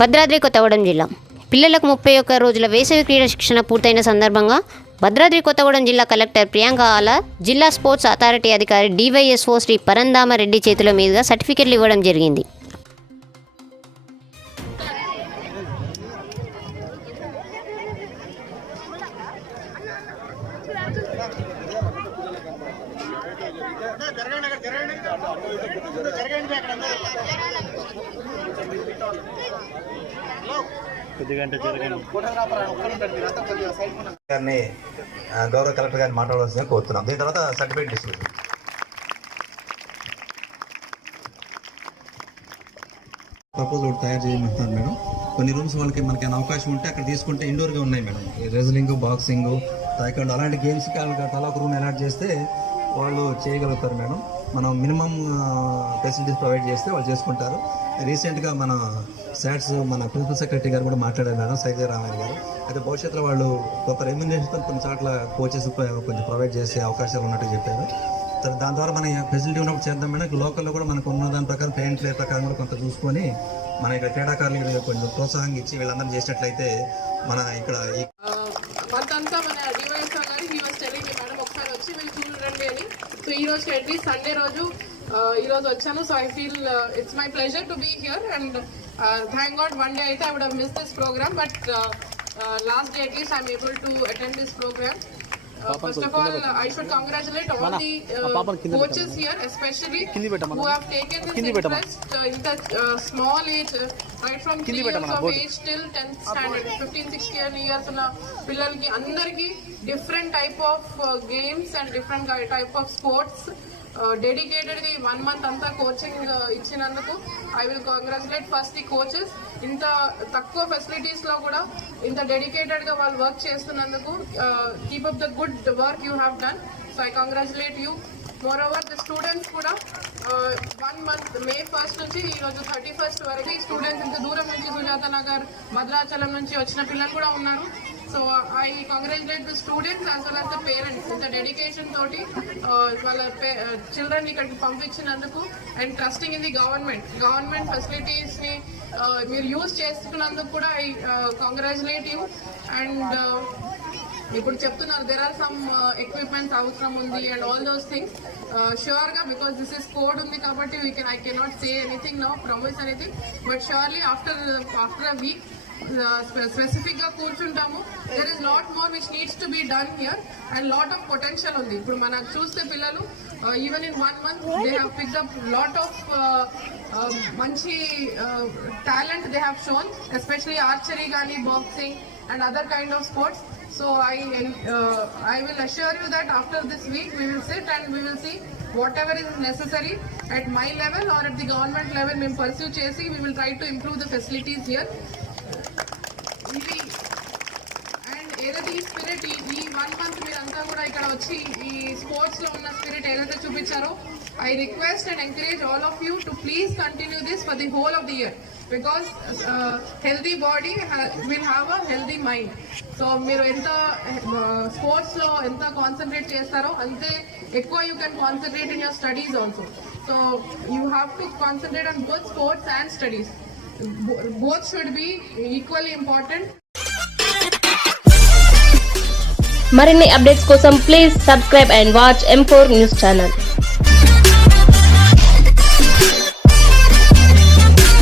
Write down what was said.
భద్రాద్రి కొత్తగూడెం జిల్లా. పిల్లలకు ముప్పై ఒక్క రోజుల వేసవి క్రీడా శిక్షణ పూర్తయిన సందర్భంగా భద్రాద్రి కొత్తగూడెం జిల్లా కలెక్టర్ ప్రియాంక ఆలా జిల్లా స్పోర్ట్స్ అథారిటీ అధికారి డివైఎస్ఓ శ్రీ పరంధామ రెడ్డి చేతుల మీదుగా సర్టిఫికెట్లు ఇవ్వడం జరిగింది. కొద్దిగంట జరగండి. గారిని గౌరవ కలెక్టర్ గారిని మాట్లాడవలసిందిగా కోరుతున్నాం. దీని తర్వాత సర్టిఫికేట్ డిస్ట్రిబ్యూషన్ ప్రపోజల్ ఒకటి తయారు చేయమంటున్నారు మేడం. కొన్ని రూమ్స్ వాళ్ళకి మనకి ఏమైనా అవకాశం ఉంటే అక్కడ తీసుకుంటే ఇండోర్గా ఉన్నాయి మేడం. రెజ్లింగ్ బాక్సింగ్ తాయికొండ అలాంటి గేమ్స్కి వాళ్ళకి తలా ఒక రూమ్ అలాట్ చేస్తే వాళ్ళు చేయగలుగుతారు మేడం. మనం మినిమం ఫెసిలిటీస్ ప్రొవైడ్ చేస్తే వాళ్ళు చేసుకుంటారు. రీసెంట్గా మన శాట్స్ మన ప్రిన్సిపల్ సెక్రటరీ గారు కూడా మాట్లాడారు మేడం సైజా రామాయణ గారు. అయితే భవిష్యత్తులో వాళ్ళు కొంత రెమ్యునరేషన్తో కొన్ని చోట్ల కోచెస్ కొంచెం ప్రొవైడ్ చేసే అవకాశాలు ఉన్నట్టు చెప్పారు. దాని ద్వారా మన ఫెసిలిటీ ఉన్నప్పుడు చేద్దాం మేడం. లోకల్లో కూడా మనకు ఉన్న దాని ప్రకారం పెయింట్ ప్లే ప్రకారం కూడా కొంత చూసుకొని మన ఇక్కడ క్రీడాకారులు కొంచెం ప్రోత్సాహం ఇచ్చి వీళ్ళందరూ చేసినట్లయితే మన ఇక్కడ ఈ మంతంతా మన డివైఎస్ గారు హీ వాస్ టెలింగ్ మేడం ఒకసారి వచ్చి మీరు చూడండి ఈరోజు సో సండే రోజు ఈరోజు వచ్చాను. So I feel it's my pleasure to be here and thank God one day అయితే I would miss this programme but last day at least I'm able to attend this programme first of all I should congratulate all the coaches here especially who have taken this interest uh, in that uh, small age, uh, right from three years of age till 10th standard, 15, 16 years ఉన్న పిల్లలకి అందరికి different type of games and different type of sports dedicated the one month అంతా coaching ఇచ్చినందుకు I will congratulate first the coaches ఇంత తక్కువ ఫెసిలిటీస్లో కూడా ఇంత డెడికేటెడ్గా వాళ్ళు వర్క్ చేస్తున్నందుకు keep up the good work you have done so I congratulate you more over the students కూడా వన్ మంత్ మే ఫస్ట్ నుంచి ఈరోజు థర్టీ ఫస్ట్ వరకు ఈ స్టూడెంట్స్ ఇంత దూరం నుంచి సుజాత నగర్ భద్రాచలం నుంచి వచ్చిన పిల్లలు కూడా ఉన్నారు. So I congratulate the students as well as the parents ఇంత డెడికేషన్ తోటి వాళ్ళ చిల్డ్రన్ ఇక్కడికి పంపించినందుకు and trusting in the government government ఫెసిలిటీస్ని మీరు యూజ్ చేసుకున్నందుకు కూడా ఐ కంగ్రాచులేట్ యూ అండ్ ఇప్పుడు చెప్తున్నారు దెర్ ఆర్ సమ్ ఎక్విప్మెంట్స్ అవసరం ఉంది అండ్ ఆల్ దోస్ థింగ్స్ షూర్గా బికాస్ దిస్ ఇస్ కోడ్ ఉంది కాబట్టి we can I cannot say anything no promise anything but surely after after a week స్పెసిఫిక్గా కూర్చుంటాము. There is lot more which needs to be done here and lot of potential ఉంది. ఇప్పుడు మనం చూస్తే పిల్లలు even in one month they have pick up lot of మంచి talent they have shown especially archery కానీ boxing and other kind of sports So I uh, I will assure you that after this week we will sit and we will see whatever is necessary at my level or at the government level మేము pursue చేసి we will try to improve the facilities here. ఇది and ఏదైతే ఈ spirit ఈ one month మీరంతా కూడా ఇక్కడ వచ్చి ఈ స్పోర్ట్స్లో ఉన్న స్పిరిట్ ఏదైతే చూపించారో I request and encourage all of you to please continue this for the whole of the year because healthy body will have a healthy mind so మీరు ఎంత స్పోర్ట్స్లో ఎంత కాన్సన్ట్రేట్ చేస్తారో అంతే ఎక్కువ you can concentrate in your studies also so you have to concentrate on both sports and studies both should be equally important మరిన్ని updates కోసం please subscribe and watch M four news channel